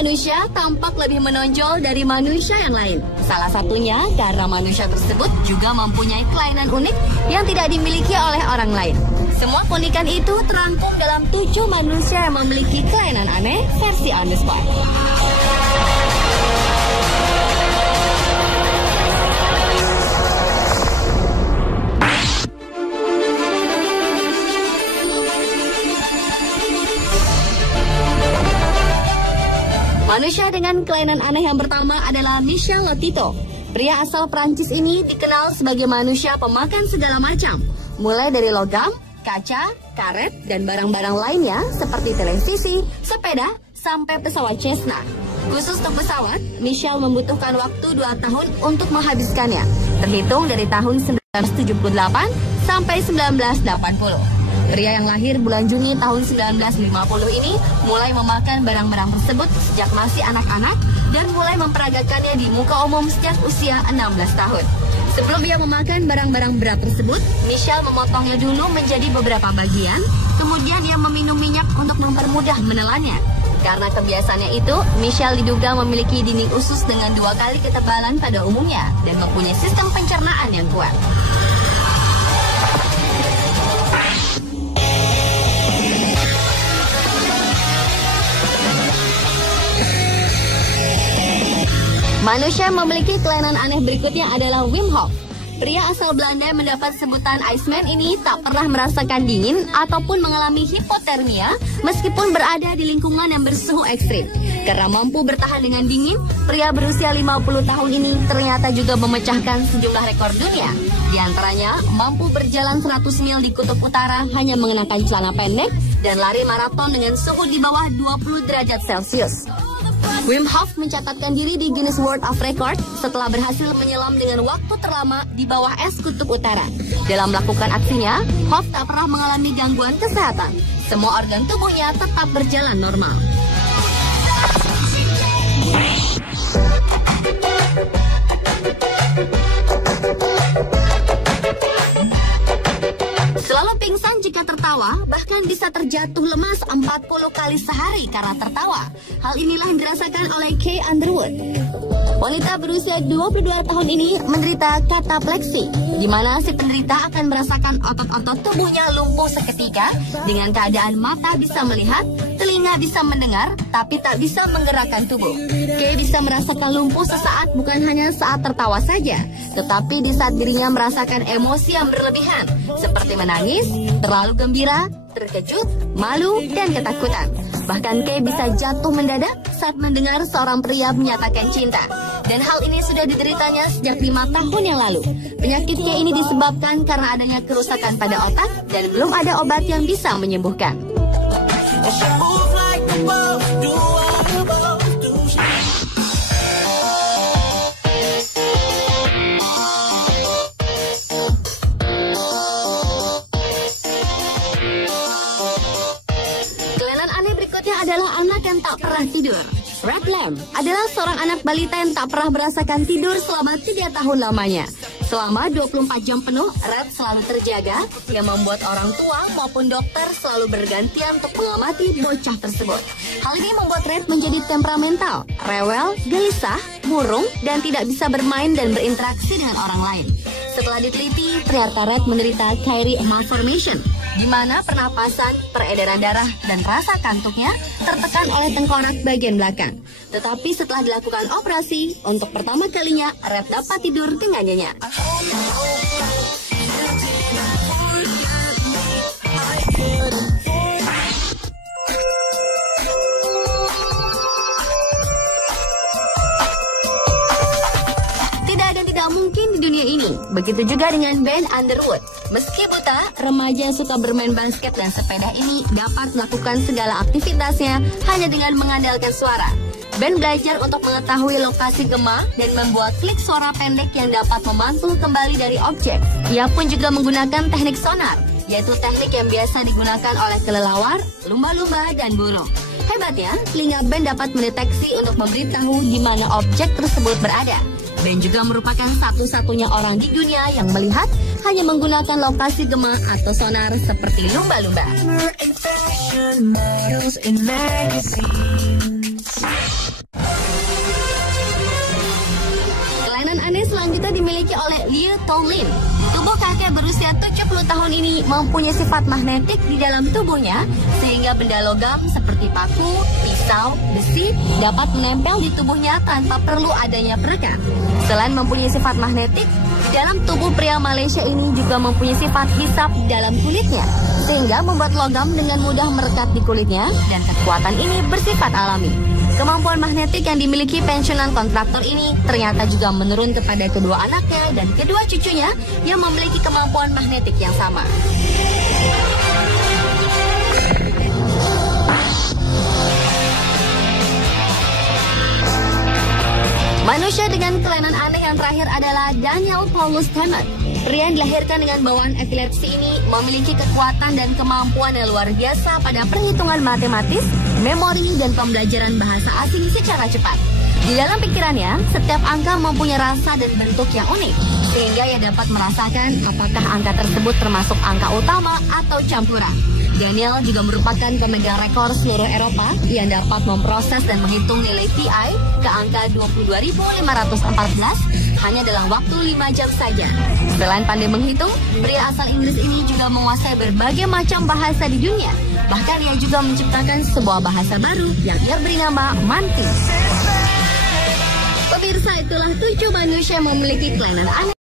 manusia tampak lebih menonjol dari manusia yang lain. Salah satunya karena manusia tersebut juga mempunyai kelainan unik yang tidak dimiliki oleh orang lain. Semua keunikan itu terangkum dalam 7 manusia yang memiliki kelainan aneh versi On The Spot. Manusia dengan kelainan aneh yang pertama adalah Michel Lotito. Pria asal Prancis ini dikenal sebagai manusia pemakan segala macam, mulai dari logam, kaca, karet, dan barang-barang lainnya seperti televisi, sepeda, sampai pesawat Cessna. Khusus untuk pesawat, Michel membutuhkan waktu 2 tahun untuk menghabiskannya, terhitung dari tahun 1978 sampai 1980. Pria yang lahir bulan Juni tahun 1950 ini mulai memakan barang-barang tersebut sejak masih anak-anak dan mulai memperagakannya di muka umum sejak usia 16 tahun. Sebelum ia memakan barang-barang berat tersebut, Michel memotongnya dulu menjadi beberapa bagian, kemudian ia meminum minyak untuk mempermudah menelannya. Karena kebiasaannya itu, Michel diduga memiliki dinding usus dengan 2 kali ketebalan pada umumnya dan mempunyai sistem pencernaan yang kuat. Manusia yang memiliki kelainan aneh berikutnya adalah Wim Hof. Pria asal Belanda yang mendapat sebutan Iceman ini tak pernah merasakan dingin ataupun mengalami hipotermia meskipun berada di lingkungan yang bersuhu ekstrim. Karena mampu bertahan dengan dingin, pria berusia 50 tahun ini ternyata juga memecahkan sejumlah rekor dunia. Di antaranya, mampu berjalan 100 mil di kutub utara hanya mengenakan celana pendek dan lari maraton dengan suhu di bawah 20 derajat Celcius. Wim Hof mencatatkan diri di Guinness World of Record setelah berhasil menyelam dengan waktu terlama di bawah es kutub utara. Dalam melakukan aksinya, Hof tak pernah mengalami gangguan kesehatan. Semua organ tubuhnya tetap berjalan normal. Selalu pingsan jika tertawa, bahkan bisa terjatuh lemas 40 kali sehari karena tertawa. Hal inilah yang dirasakan oleh Kay Underwood. Wanita berusia 22 tahun ini menderita katapleksi, di mana si penderita akan merasakan otot-otot tubuhnya lumpuh seketika dengan keadaan mata bisa melihat, telinga bisa mendengar, tapi tak bisa menggerakkan tubuh. Kay bisa merasakan lumpuh sesaat bukan hanya saat tertawa saja, tetapi di saat dirinya merasakan emosi yang berlebihan, seperti menangis, terlalu gembira, terkejut, malu, dan ketakutan. Bahkan Kay bisa jatuh mendadak saat mendengar seorang pria menyatakan cinta. Dan hal ini sudah dideritanya sejak 5 tahun yang lalu. Penyakit Kay ini disebabkan karena adanya kerusakan pada otak dan belum ada obat yang bisa menyembuhkan. Adalah anak yang tak pernah tidur. Red Lamb adalah seorang anak balita yang tak pernah merasakan tidur selama 3 tahun lamanya. Selama 24 jam penuh, Red selalu terjaga, yang membuat orang tua maupun dokter selalu bergantian untuk mengamati bocah tersebut. Hal ini membuat Red menjadi temperamental, rewel, gelisah, murung, dan tidak bisa bermain dan berinteraksi dengan orang lain. Setelah diteliti, ternyata Red menderita Kyrie malformation, di mana pernapasan, peredaran darah, dan rasa kantuknya tertekan oleh tengkorak bagian belakang. Tetapi setelah dilakukan operasi, untuk pertama kalinya Red dapat tidur dengan nyenyak. Mungkin di dunia ini. Begitu juga dengan Ben Underwood. Meski buta, remaja yang suka bermain basket dan sepeda ini dapat melakukan segala aktivitasnya hanya dengan mengandalkan suara. Ben belajar untuk mengetahui lokasi gema dan membuat klik suara pendek yang dapat memantul kembali dari objek. Ia pun juga menggunakan teknik sonar, yaitu teknik yang biasa digunakan oleh kelelawar, lumba-lumba, dan burung. Hebatnya, telinga Ben dapat mendeteksi untuk memberitahu di mana objek tersebut berada. Ben juga merupakan satu-satunya orang di dunia yang melihat hanya menggunakan lokasi gema atau sonar seperti lumba-lumba. itu dimiliki oleh Liu Tolin. Tubuh kakek berusia 70 tahun ini mempunyai sifat magnetik di dalam tubuhnya, sehingga benda logam seperti paku, pisau, besi dapat menempel di tubuhnya tanpa perlu adanya perekat. Selain mempunyai sifat magnetik, di dalam tubuh pria Malaysia ini juga mempunyai sifat hisap di dalam kulitnya, sehingga membuat logam dengan mudah merekat di kulitnya, dan kekuatan ini bersifat alami. Kemampuan magnetik yang dimiliki pensiunan kontraktor ini ternyata juga menurun kepada kedua anaknya dan kedua cucunya yang memiliki kemampuan magnetik yang sama. Manusia dengan kelainan aneh yang terakhir adalah Daniel Paulus Tammet. Pria yang dilahirkan dengan bawaan epilepsi ini memiliki kekuatan dan kemampuan yang luar biasa pada perhitungan matematis, memori, dan pembelajaran bahasa asing secara cepat. Di dalam pikirannya, setiap angka mempunyai rasa dan bentuk yang unik, sehingga ia dapat merasakan apakah angka tersebut termasuk angka utama atau campuran. Daniel juga merupakan pemegang rekor seluruh Eropa yang dapat memproses dan menghitung nilai PI ke angka 22.514 hanya dalam waktu 5 jam saja. Selain pandai menghitung, pria asal Inggris ini juga menguasai berbagai macam bahasa di dunia. Bahkan ia juga menciptakan sebuah bahasa baru yang ia beri nama Mantis. Pemirsa, itulah 7 manusia yang memiliki kelainan aneh.